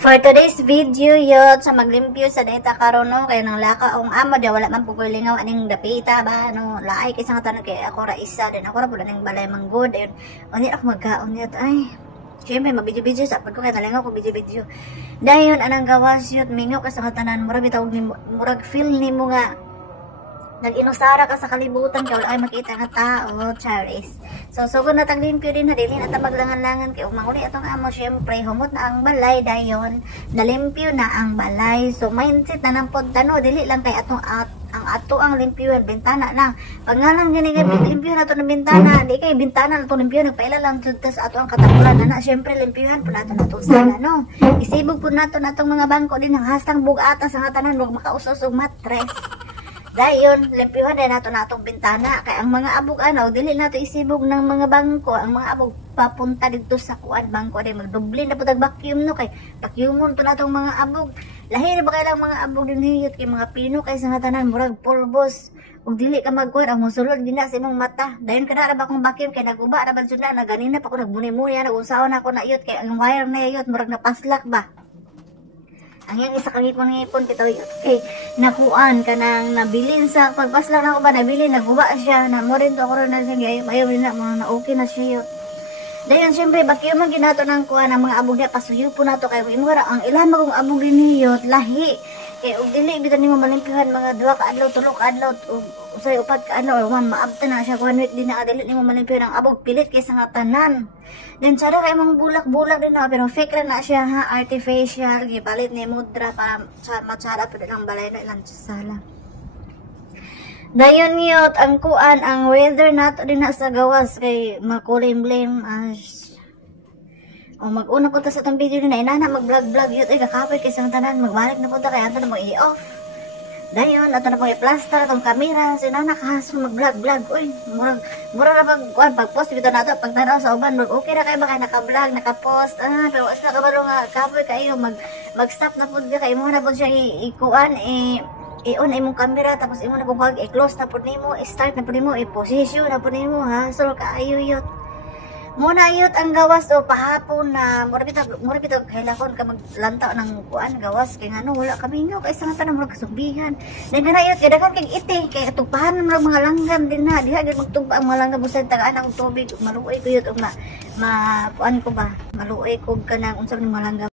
For today's video yot sa maglimpyo sa data karon no kay nang laka ang amo di wala man pugoy lingaw aning dapita ba no laay kay sa tanan kay ako ra isa din ako ra pud ning balay manggod and oni ako magkaon yot ay siyempre mabidyo-bidyo sa pag ko kay talingaw ko bidyo-bidyo dayon anang gawas yot mingaw ka sa tanan murag bitawag ni murag feel nimo nga nag-inusara ka sa kalibutan kay wala ay makita nga tao, Charis. So sugod na tag limpyo din na dili na ta maglangan-langan kay umanguli atong amo syempre humot na ang balay dayon, nalimpyo na ang balay. So mindset na nang podtano dili lang kay atong ang ato ang limpyo bintana lang. Pag nga lang gani limpyo na to ng bintana, di kay bintana na to limpyo nagpaila lang jud sa ato ang kataplan na syempre limpyuhan pud nato nato sala no. Isibog pud nato natong mga bangko din ang hastang bugata sa tanan wag makausos og matres. Dayon, limpyuhan din nato natong bintana kay ang mga abog anaw dili nato isibog ng mga bangko, ang mga abog papunta dito sa kuan bangko day magdoble na pud ang vacuum no kay vacuumon to natong mga abog. Lahi na ba kay lang mga abog din hiyot kay mga pino kay sa tanan murag pulbos. Ug dili ka magkuan ang mosulod gina sa imong mata. Dayon kada ra ba kong vacuum kay naguba ra ba jud na ganina pa ko nagbuni-muni nagunsaon ako na iyot kay ang wire na iyot murag napaslak ba. Ang yang isa kang ipon kitaw okay nakuan kanang nabilin sa pagpaslang na ko ba nabilin naguba siya na mo rin to ako na siya ayaw na mga na okay na siya dayon syempre bakyo man ginato nang kuan ang mga abog niya pasuyo po nato kay imo ra ang ilan magong abog diniyot lahi kay ug dili bitan nimo malimpyuhan mga 2 ka adlaw 3 ka adlaw usay upat ka adlaw man maabta na siya 1 week din na dili nimo malimpyuhan ang abog pilit kay sa tanan. Then sada kay mong bulak-bulak din na pero fake ra na siya ha artificial gipalit ni mudra para matsara pud ang balay na ilang sala. Dayon yot ang kuan ang weather nato din na sa gawas kay makulimlim as o mag-una po ta sa tong video din na inana mag-vlog yot ay kakapit kay sa tanan magbalik na po ta kay ato na mo i-off. Dayon ato na po i-plaster atong camera so inana kahas mag-vlog uy mura ra pag-post bitaw nato pag tanaw sa uban okay ra kay ba kay naka-vlog naka-post pero asa ka balo nga kapoy kayo mag-stop na pud kay mo na pud siya i-kuan i-on imong camera tapos imo na pud i-close na pud nimo i-start na pud nimo i-position na pud nimo ha so kaayo yot muna yot ang gawas o pahapon na mura bitaw kailakon ka maglantaw ng kuan gawas kay ngano wala kami nga kay sa tanan mura kasugbihan daghan yot kay daghan kay ite kay tupahan ng mga langgam din na diha gyud magtugba ang mga langgam busad tagaan ang tubig maluoy ko yot og ma kuan ko ba maluoy ko kanang unsa ng mga langgam